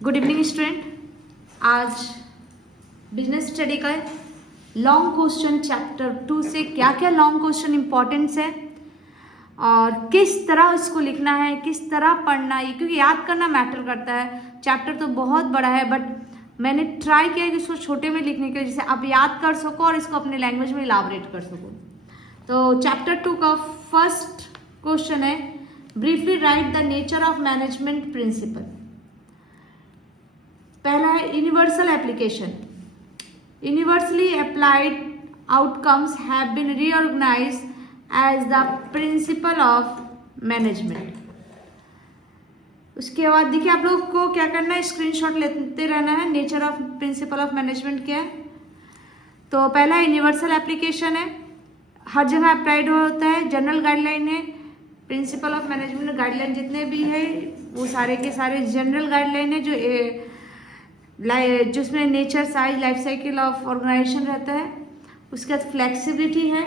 Good evening student. आज business study का long question chapter 2 से क्या क्या लॉन्ग क्वेश्चन इंपॉर्टेंस है और किस तरह इसको लिखना है, किस तरह पढ़ना है, क्योंकि याद करना मैटर करता है। चैप्टर तो बहुत बड़ा है बट मैंने ट्राई किया कि इसको छोटे में लिखने के जिससे आप याद कर सको और इसको अपने लैंग्वेज में इलाबरेट कर सको। तो चैप्टर 2 का फर्स्ट क्वेश्चन है, briefly write the nature of management principle. पहला है universal application. Universally applied outcomes have been reorganized as the principle of management. उसके बाद देखिए आप लोग को क्या करना है, स्क्रीनशॉट लेते रहना है। Nature of principal of management क्या है? तो पहला यूनिवर्सल एप्लीकेशन है, हर जगह अप्लाइड होता है। जनरल गाइडलाइन है, प्रिंसिपल ऑफ मैनेजमेंट गाइडलाइन जितने भी है वो सारे के सारे जनरल गाइडलाइन है जिसमें nature, size, life cycle of organization रहता है। उसके बाद फ्लेक्सिबिलिटी है,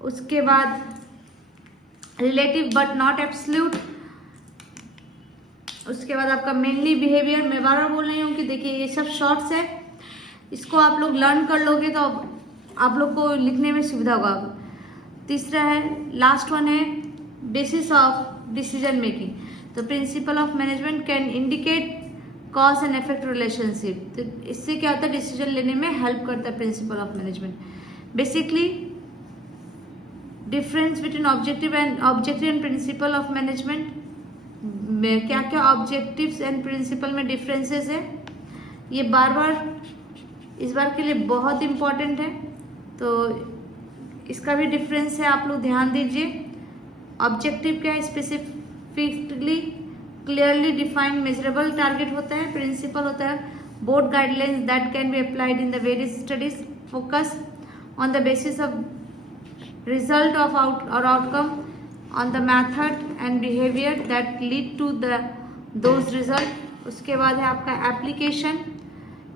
उसके बाद रिलेटिव बट नॉट एब्सोल्यूट, उसके बाद आपका मेनली बिहेवियर। मैं बार बार बोल रही हूँ कि देखिए ये सब शॉर्ट्स है, इसको आप लोग लर्न कर लोगे तो आप लोग को लिखने में सुविधा होगा। तीसरा है, लास्ट वन है, बेसिस ऑफ डिसीजन मेकिंग। तो principal of management can indicate cause and effect relationship. तो इससे क्या होता है, डिसीजन लेने में हेल्प करता है principal of management. Basically difference between objective and principal of management में क्या क्या ऑब्जेक्टिव्स एंड प्रिंसिपल में डिफरेंसेस है, ये बार बार इस बार के लिए बहुत इंपॉर्टेंट है। तो इसका भी डिफरेंस है, आप लोग ध्यान दीजिए। ऑब्जेक्टिव क्या है, specifically clearly defined measurable target होता है। प्रिंसिपल होता है broad guidelines that can be applied in the various studies, focus on the basis of result of outcome, on the method and behaviour that lead to those result. उसके बाद है आपका application,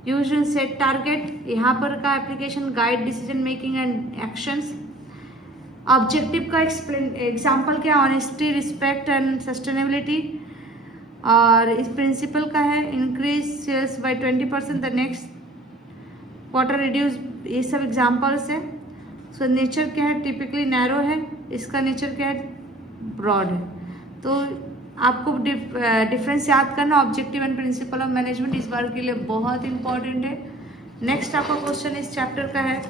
use and set target. यहाँ पर का application guide decision making and actions. Objective का example क्या, honesty, respect and sustainability. और इस प्रिंसिपल का है increase sales by 20% the next quarter, reduce. ये सब एग्जाम्पल्स है। सो नेचर क्या है, टिपिकली नैरो है, इसका नेचर क्या है, ब्रॉड है। तो आपको डिफरेंस याद करना, objective and principal of management इस बार के लिए बहुत इंपॉर्टेंट है। नेक्स्ट आपका क्वेश्चन इस चैप्टर का है,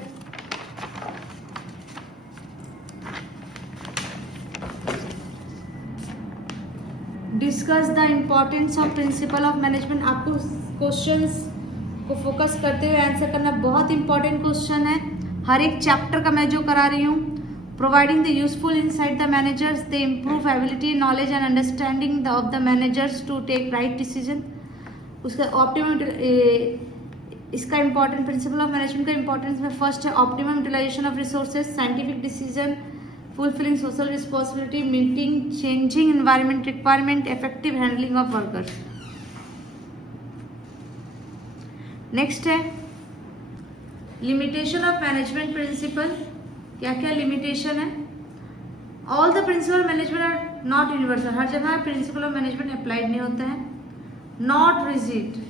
discuss the importance of principal of management. आपको क्वेश्चंस को फोकस करते हुए आंसर करना, बहुत इंपॉर्टेंट क्वेश्चन है। हर एक चैप्टर का मैं जो करा रही हूँ, providing the useful insight the managers, they improve ability, knowledge and understanding of the managers to take right decision. उसका ऑप्टिमम, इसका इंपॉर्टेंट प्रिंसिपल ऑफ मैनेजमेंट का इंपॉर्टेंस में फर्स्ट है optimum utilization of resources, scientific decision, fulfilling social responsibility, meeting changing environment requirement, effective handling of workers. Next है limitation of management principle. क्या क्या limitation है? All the principle management are not universal, हर जगह principle of management applied नहीं होता है। Not rigid,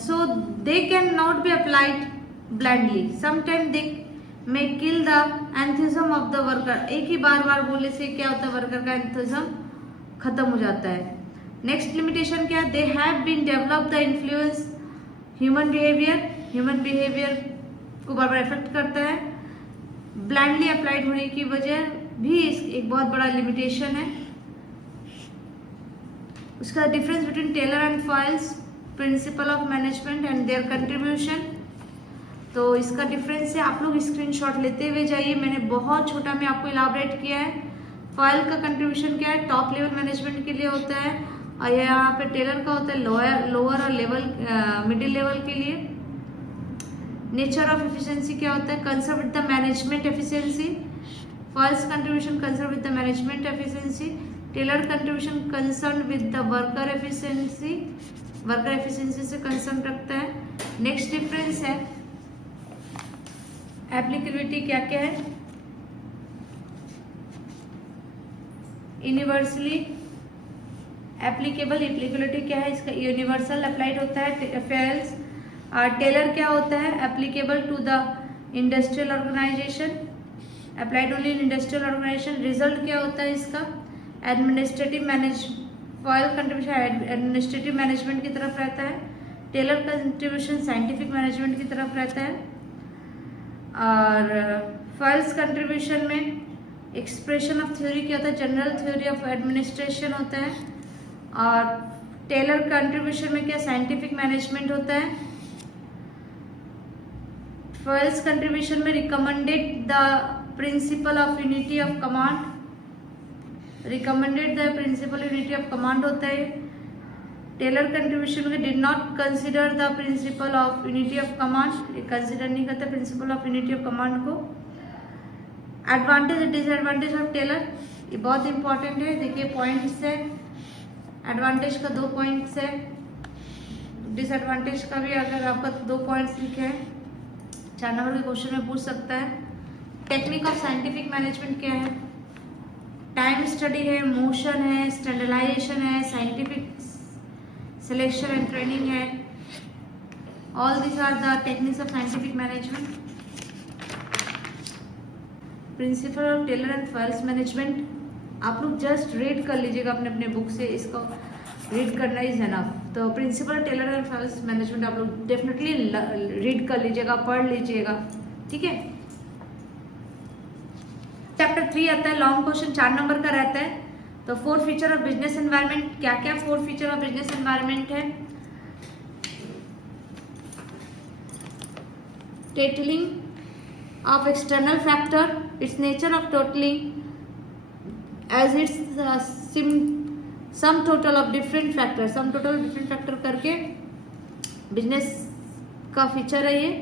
so they can not be applied blindly. Sometime they may kill the enthusiasm of the worker। एक ही बार बार बोलने से क्या होता है, वर्कर का enthusiasm खत्म हो जाता है। नेक्स्ट लिमिटेशन क्या है, they have been developed the influence human behavior, human behavior को बार बार इफेक्ट करता है। ब्लाइंडली अप्लाइड होने की वजह भी एक बहुत बड़ा लिमिटेशन है। उसका difference between Taylor and Fayol's, principle of management and their contribution. तो इसका डिफरेंस है, आप लोग स्क्रीनशॉट लेते हुए जाइए, मैंने बहुत छोटा में आपको इलाबरेट किया है। फॉयल का कंट्रीब्यूशन क्या है, टॉप लेवल मैनेजमेंट के लिए होता है, और यहाँ पे टेलर का होता है लोअर और लेवल मिडिल लेवल के लिए। नेचर ऑफ एफिशिएंसी क्या होता है, concern with the management efficiency. Fayol's contribution concern with the management efficiency. Taylor contribution concern with the worker efficiency, worker efficiency से कंसर्न रखता है। नेक्स्ट डिफरेंस है एप्लीकेबिलिटी। क्या क्या है, यूनिवर्सली एप्लीकेबल, एप्लीकेबिलिटी क्या है इसका, यूनिवर्सल अप्लाइड होता है। फेल्स टेलर क्या होता है, applicable to the industrial organization, applied only in industrial organization. Result क्या होता है इसका, administrative manage, Fayol contribution administrative management की तरफ रहता है। टेलर कंट्रीब्यूशन साइंटिफिक मैनेजमेंट की तरफ रहता है। और फॉयल्स कंट्रीब्यूशन में एक्सप्रेशन ऑफ थ्योरी क्या होता है, जनरल थ्योरी ऑफ एडमिनिस्ट्रेशन होता है। और टेलर कंट्रीब्यूशन में क्या, साइंटिफिक मैनेजमेंट होता है। फॉयल्स कंट्रीब्यूशन में recommended the principle of unity of command, recommended the principle unity of command होता है। टेलर कंट्रीब्यूशन में did not consider the principle of unity of command, consider नहीं करता principle of unity of command को। Advantage disadvantage of Taylor, ये बहुत important है। देखिए पॉइंट्स है, एडवांटेज का 2 पॉइंट्स है, डिसएडवांटेज का भी अगर आपका 2 पॉइंट्स लिखे हैं 4 नंबर के क्वेश्चन में पूछ सकता है। टेक्निक ऑफ साइंटिफिक मैनेजमेंट क्या है, टाइम स्टडी है, मोशन है, स्टैंडर्डाइजेशन है, साइंटिफिक सिलेक्शन एंड ट्रेनिंग है। All this are the techniques of scientific management. Principle of Taylor and Fayol's management आप लोग जस्ट रीड कर लीजिएगा अपने अपने बुक से, इसको रीड करना इज एनफ। तो principal Taylor and Fayol's management आप लोग डेफिनेटली रीड कर लीजिएगा, पढ़ लीजिएगा, ठीक है। चैप्टर 3 आता है, लॉन्ग क्वेश्चन 4 नंबर का रहता है। तो 4 फीचर ऑफ बिजनेस एनवायरनमेंट, क्या क्या 4 फीचर ऑफ बिजनेस एनवायरनमेंट है। Totalling of external factor, its nature of totaling as its sum total of different factor, sum total of different factor करके business का feature है ये।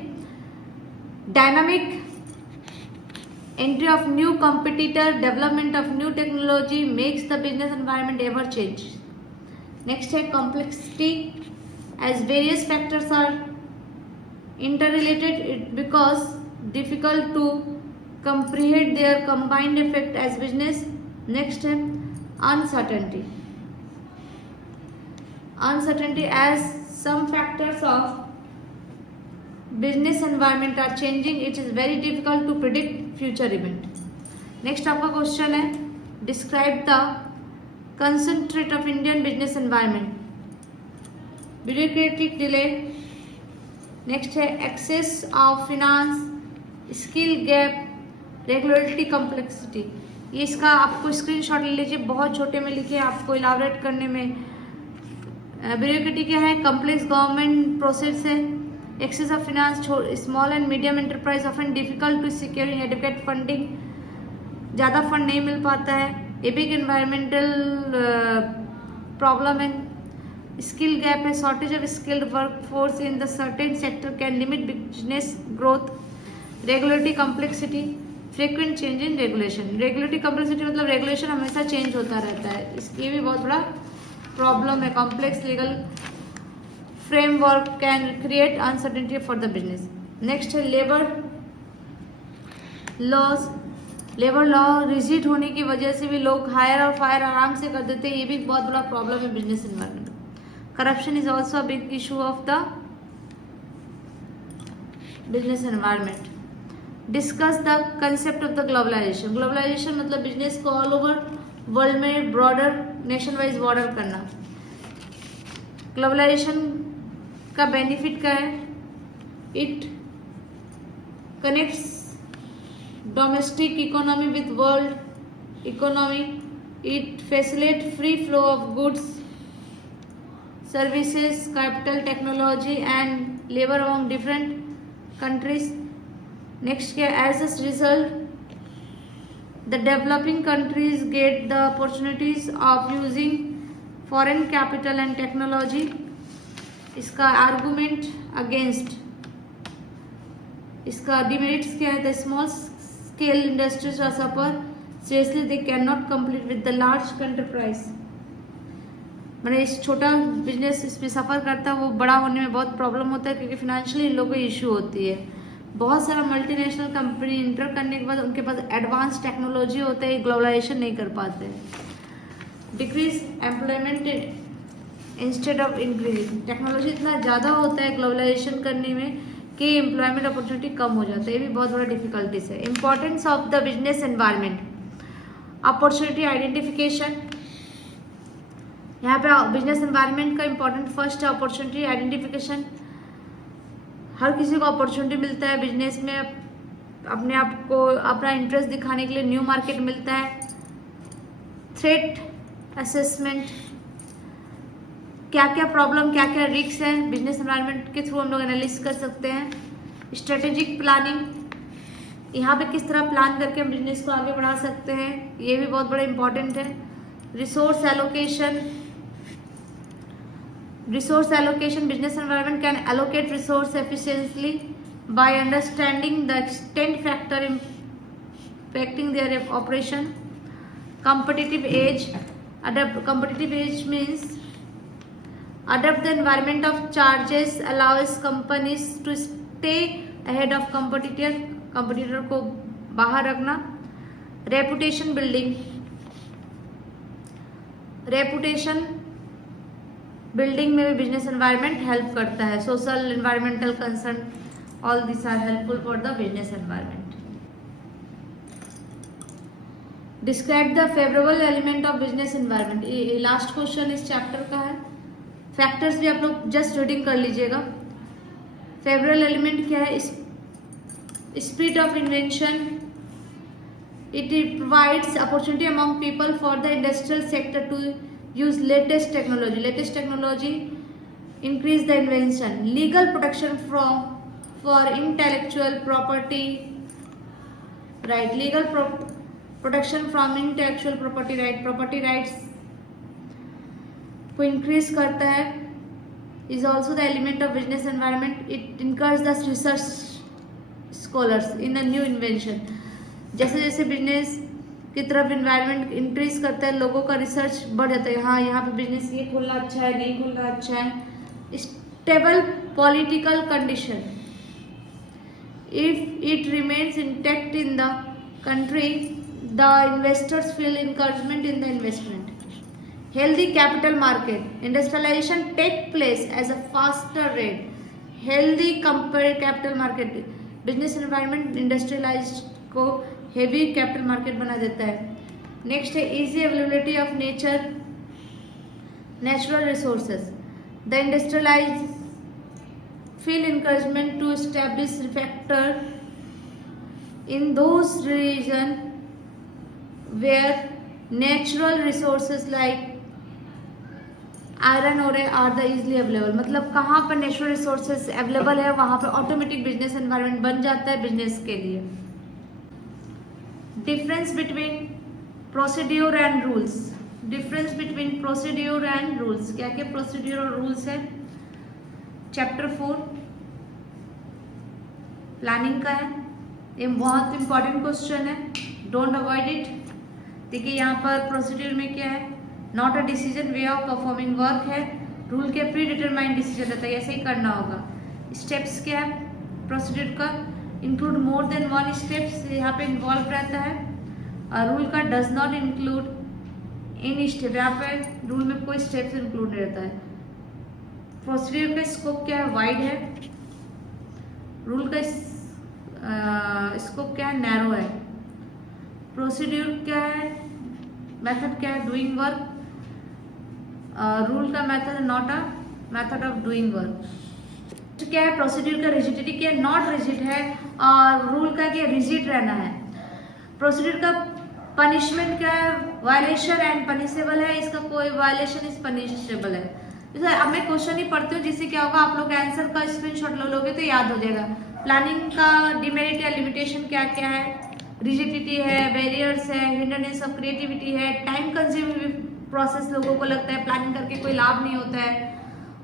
Dynamic entry of new competitor, development of new technology makes the business environment ever change. Next है complexity, as various factors are interrelated because difficult to comprehend their combined effect as business. Next है uncertainty, uncertainty as some factors of business environment are changing, it is very difficult to predict future event. Next आपका question है describe the concentrate of Indian business environment, bureaucratic delay. Next है access of finance, skill gap, regulatory complexity. ये इसका आपको screenshot ले लीजिए, बहुत छोटे में लिखे आपको इलाबोरेट करने में। ब्यूरोक्रेटी क्या है, कॉम्प्लेक्स गवर्नमेंट प्रोसेस है। Access of finance, small and medium enterprise often difficult to securing adequate funding, ज़्यादा फंड नहीं मिल पाता है। एपिक एनवायरमेंटल प्रॉब्लम है। स्किल गैप है, shortage of skilled workforce in the certain sector can limit business growth. Regulatory complexity, frequent change in regulation. Regulatory complexity मतलब regulation हमेशा change होता रहता है, इसकी भी बहुत बड़ा प्रॉब्लम है। Complex legal framework can create uncertainty for the business. Next है labour laws, labour law rigid होने की वजह से भी लोग हायर और फायर आराम से कर देते हैं, ये भी एक बहुत बड़ा प्रॉब्लम है business environment. Corruption is also a big issue of the business environment. Discuss the concept of the globalization. Globalization मतलब बिजनेस को ऑल ओवर वर्ल्ड में ब्रॉडर नेशन वाइज बॉर्डर करना। ग्लोबलाइजेशन का बेनिफिट क्या है, it connects domestic economy with world economy, it facilitate free flow of goods, services, capital, technology and labor among different countries. Next क्या, as a result the developing countries get the opportunities of using foreign capital and technology. इसका argument against, इसका demerits क्या है, the small scale industries are suffer seriously, they cannot compete with the large enterprise. मैंने इस छोटा business इसमें सफ़र करता है, वो बड़ा होने में बहुत प्रॉब्लम होता है क्योंकि फिनेंशियली इन लोगों को इशू होती है। बहुत सारा मल्टीनेशनल कंपनी इंटर करने के बाद उनके पास एडवांस टेक्नोलॉजी होता है, ग्लोबलाइजेशन नहीं कर पाते। Decrease employment instead of increasing. Technology इतना ज़्यादा होता है ग्लोबलाइजेशन करने में कि एम्प्लॉयमेंट अपॉर्चुनिटी कम हो जाता है, ये भी बहुत बड़ा डिफिकल्टीज है। Importance of the business environment, opportunity identification. यहाँ पे बिजनेस एनवायरनमेंट का इंपॉर्टेंट फर्स्ट है अपॉर्चुनिटी आइडेंटिफिकेशन। हर किसी को अपॉर्चुनिटी मिलता है बिजनेस में, अपने आप को अपना इंटरेस्ट दिखाने के लिए न्यू मार्केट मिलता है। थ्रेट असेसमेंट, क्या क्या प्रॉब्लम क्या क्या रिस्क है बिजनेस एनवायरनमेंट के थ्रू हम लोग एनालिसिस कर सकते हैं। स्ट्रेटेजिक प्लानिंग, यहाँ पे किस तरह प्लान करके हम बिजनेस को आगे बढ़ा सकते हैं, ये भी बहुत बड़ा इंपॉर्टेंट है। Resource allocation, business environment can allocate resource efficiently by understanding the extent factor impacting their operation. Competitive edge, competitive edge means adapt the environment of charges allows companies to stay ahead of competitor को बाहर रखना। Reputation building, में भी business environment help करता है। Social environmental concern, all this are helpful for the business environment. Describe the favourable element of business environment, ये last question इस chapter का है। फैक्टर्स भी आप लोग जस्ट रीडिंग कर लीजिएगा। फेवरेबल एलिमेंट क्या है? Speed of invention, it provides opportunity among people for the industrial sector to use latest technology increase the invention. Legal protection for intellectual property right, legal protection from intellectual property right, property rights को increase करता है। Is also the element of business environment, it encourage the research scholars in the new invention. जैसे जैसे business की तरफ environment increase करता है, लोगों का रिसर्च बढ़ जाता है। हाँ, यहाँ पे बिजनेस ये खुलना अच्छा है, नहीं खुलना अच्छा है। Stable political condition, if it remains intact in the country the investors feel encouragement in the investment. Healthy capital market, industrialization take place as a faster rate. Healthy capital market, business environment industrialized को heavy capital market बना देता है। Next है easy availability of natural resources. The industrialized feel encouragement to establish factor in those region where natural resources like iron और are the easily available. मतलब कहाँ पर natural resources available है वहाँ पर ऑटोमेटिक बिजनेस एनवायरनमेंट बन जाता है बिजनेस के लिए। Difference between procedure and rules, क्या क्या प्रोसीड्यूर और रूल्स है? चैप्टर 4 प्लानिंग का है, ये बहुत इंपॉर्टेंट क्वेश्चन है, डोंट अवॉइड इट। देखिए यहाँ पर प्रोसीड्यूर में क्या है? Not a decision way of performing work है। रूल के प्री डिटरमाइंड डिसीजन रहता है, ऐसे ही करना होगा। स्टेप्स क्या है प्रोसीड्यूर का? Include more than one steps, यहाँ पे इन्वॉल्व रहता है। और रूल का does not include in step, यहाँ पे रूल में कोई स्टेप्स इंक्लूड नहीं रहता है। प्रोसीड्यूर का स्कोप क्या है? वाइड है। रूल का स्कोप क्या है? नैरो है। प्रोसीड्यूर क्या है? मेथड क्या है? Doing work. रूल का मेथड है not a method of doing work. क्या है? प्रोसीड्यूर का रिजिडिटी क्या है? नॉट रिजिड है। और रूल का क्या? रिजिड रहना है। प्रोसीड्यूर का पनिशमेंट क्या है? वायलेशन एंड पनिशेबल है, इसका कोई वायलेशन इज पनिशेबल है। जैसे अब मैं क्वेश्चन ही पढ़ती हूँ, जिससे क्या होगा आप लोग आंसर का स्क्रीनशॉट ले लोगे तो याद हो जाएगा। प्लानिंग का डिमेरिट या लिमिटेशन क्या क्या है? रिजिडिटी है, बैरियर्स है, हिंडरनेस ऑफ क्रिएटिविटी है, टाइम कंज्यूमिंग प्रोसेस लोगों को लगता है प्लानिंग करके कोई लाभ नहीं होता है,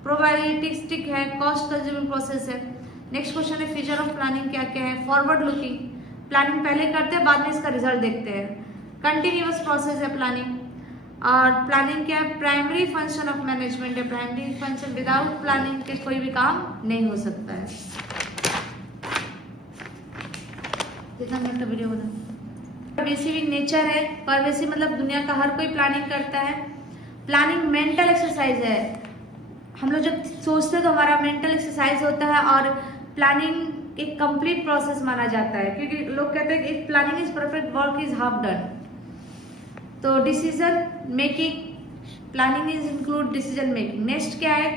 प्रोबेबिलिस्टिक है, कॉस्ट कंज्यूमिंग प्रोसेस है। नेक्स्ट क्वेश्चन है फीचर ऑफ प्लानिंग क्या क्या है? फॉरवर्ड लुकिंग, प्लानिंग पहले करते हैं बाद में इसका रिजल्ट देखते हैं। कंटिन्यूअस प्रोसेस है प्लानिंग। और प्लानिंग क्या है? प्राइमरी फंक्शन ऑफ मैनेजमेंट है। प्राइमरी फंक्शन, विदाउट प्लानिंग के कोई भी काम नहीं हो सकता है। कितना मिनट का वीडियो बना? परवेसिव इन नेचर है, परवेसिव मतलब दुनिया का हर कोई प्लानिंग करता है। प्लानिंग मेंटल एक्सरसाइज है। हम लोग जब सोचते हैं तो हमारा मेंटल एक्सरसाइज होता है और प्लानिंग एक कंप्लीट प्रोसेस माना जाता है, क्योंकि लोग कहते हैं कि if planning is perfect work is half done. तो decision making, planning is include decision making. Next क्या है,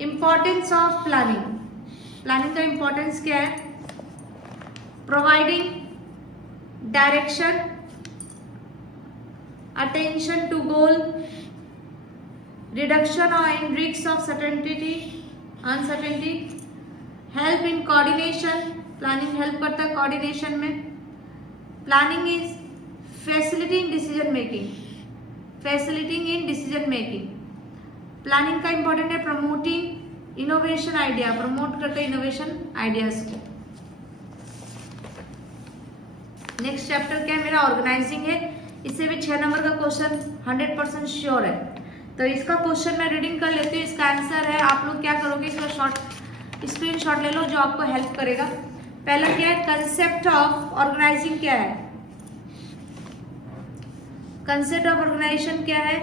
इंपॉर्टेंस ऑफ प्लानिंग। प्लानिंग का इंपॉर्टेंस क्या है, providing direction, attention to goal, reduction in risk of uncertainty, help in coordination, planning help करता है coordination में। Planning is facilitating decision making, facilitating in decision making. Planning का important है promoting innovation idea, promote करते हैं innovation ideas को। Next chapter क्या है मेरा, ऑर्गेनाइजिंग है। इससे भी 6 नंबर का क्वेश्चन 100% श्योर है। तो इसका क्वेश्चन मैं रीडिंग कर लेती हूँ, इसका आंसर है। आप लोग क्या करोगे, इसका शॉर्ट स्क्रीनशॉट ले लो जो आपको हेल्प करेगा। पहला क्या है, कंसेप्ट ऑफ ऑर्गेनाइजिंग क्या है, कंसेप्ट ऑफ ऑर्गेनाइजेशन क्या है,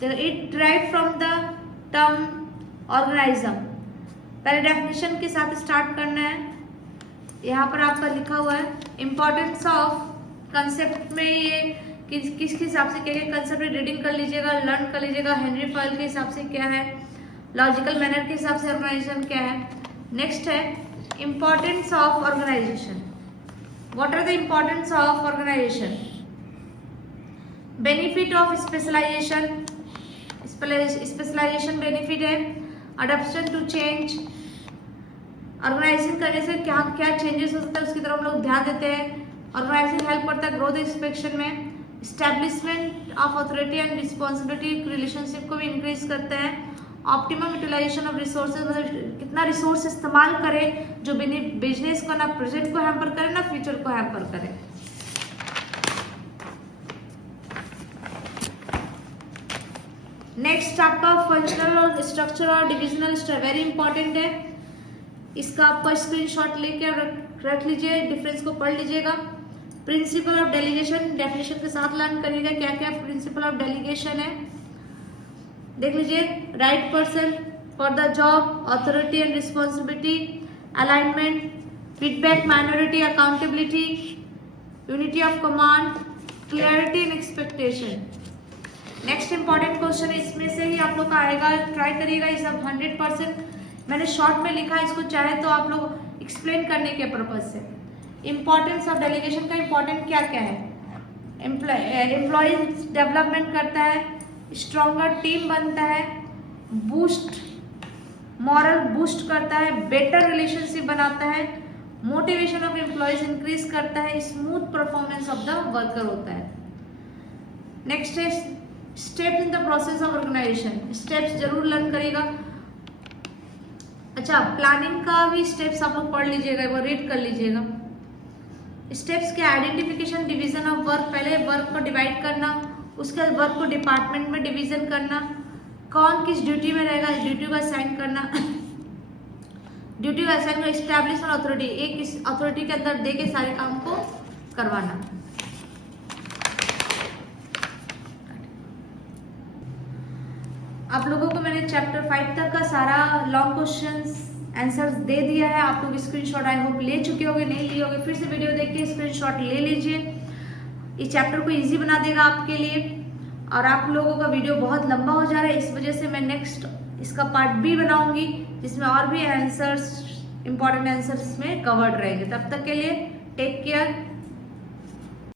तो it derived from the term organism. पहले डेफिनेशन के साथ स्टार्ट करना है। यहाँ पर आपका लिखा हुआ है इंपॉर्टेंस ऑफ कंसेप्ट में, ये किसके हिसाब से क्या है, कंसेप्ट रीडिंग कर लीजिएगा, लर्न कर लीजिएगा। हेनरी फॉयल के हिसाब से क्या है, लॉजिकल मैनर के हिसाब से ऑर्गेनाइजेशन क्या है। नेक्स्ट है importance of organization. What are the importance of organization, benefit of specialization, specialization benefit है, अडॉप्शन टू चेंज, ऑर्गेनाइजिंग करने से क्या क्या चेंजेस हो सकता है उसकी तरफ हम लोग ध्यान देते हैं। ऑर्गेनाइजिंग हेल्प करता है ग्रोथ एक्सपेक्शन में, establishment of authority and responsibility relationship को भी इंक्रीज करता है। ऑप्टिमम यूटिलाइजेशन ऑफ रिसोर्सेज, मतलब कितना रिसोर्स इस्तेमाल करें जो बिजनेस को ना प्रेजेंट को हैम्पर करे ना फ्यूचर को हैम्पर करे। नेक्स्ट आपका फंक्शनल और स्ट्रक्चर और डिविजनल वेरी इंपॉर्टेंट है। इसका आपका स्क्रीनशॉट लेके रख लीजिए, डिफरेंस को पढ़ लीजिएगा। प्रिंसिपल ऑफ डेलीगेशन, डेफिनेशन के साथ लर्न करिएगा क्या क्या प्रिंसिपल ऑफ डेलीगेशन है। देख लीजिए, right person for the job, authority and responsibility, alignment, feedback, minority, accountability, unity of command, clarity and expectation. Next important question है, इसमें से ही आप लोग का आएगा, ट्राई करिएगा। ये सब 100% मैंने शॉर्ट में लिखा है, इसको चाहे तो आप लोग एक्सप्लेन करने के पर्पज से। इंपॉर्टेंस ऑफ डेलीगेशन का इंपॉर्टेंट क्या क्या है, एम्प्लॉयज डेवलपमेंट करता है, स्ट्रॉन्गर टीम बनता है, बूस्ट मॉरल बूस्ट करता है, बेटर रिलेशनशिप बनाता है, मोटिवेशन ऑफ एम्प्लॉयज इंक्रीज करता है, smooth performance of the worker होता है। नेक्स्ट है steps in the process of organization, steps जरूर लर्न करिएगा। अच्छा, प्लानिंग का भी स्टेप्स आप लोग पढ़ लीजिएगा, वो रीड कर लीजिएगा। स्टेप्स के आइडेंटिफिकेशन, डिवीजन ऑफ वर्क, पहले वर्क को डिवाइड करना, उसके बाद वर्क को डिपार्टमेंट में डिवीजन करना, कौन किस ड्यूटी में रहेगा इस ड्यूटी को असाइन करना, ड्यूटी को असाइन कर एस्टैब्लिश और अथॉरिटी, एक इस अथॉरिटी के अंदर दे के सारे काम को करवाना। आप लोगों को मैंने चैप्टर 5 तक का सारा लॉन्ग क्वेश्चंस आंसर्स दे दिया है। आप लोग स्क्रीनशॉट आई होप ले चुके होंगे, नहीं लिए होंगे फिर से वीडियो देख के स्क्रीनशॉट ले लीजिए। इस चैप्टर को इजी बना देगा आपके लिए। और आप लोगों का वीडियो बहुत लंबा हो जा रहा है, इस वजह से मैं नेक्स्ट इसका पार्ट B बनाऊंगी जिसमें और भी आंसर्स, इंपॉर्टेंट आंसर्स में कवर्ड रहेंगे। तब तक के लिए टेक केयर।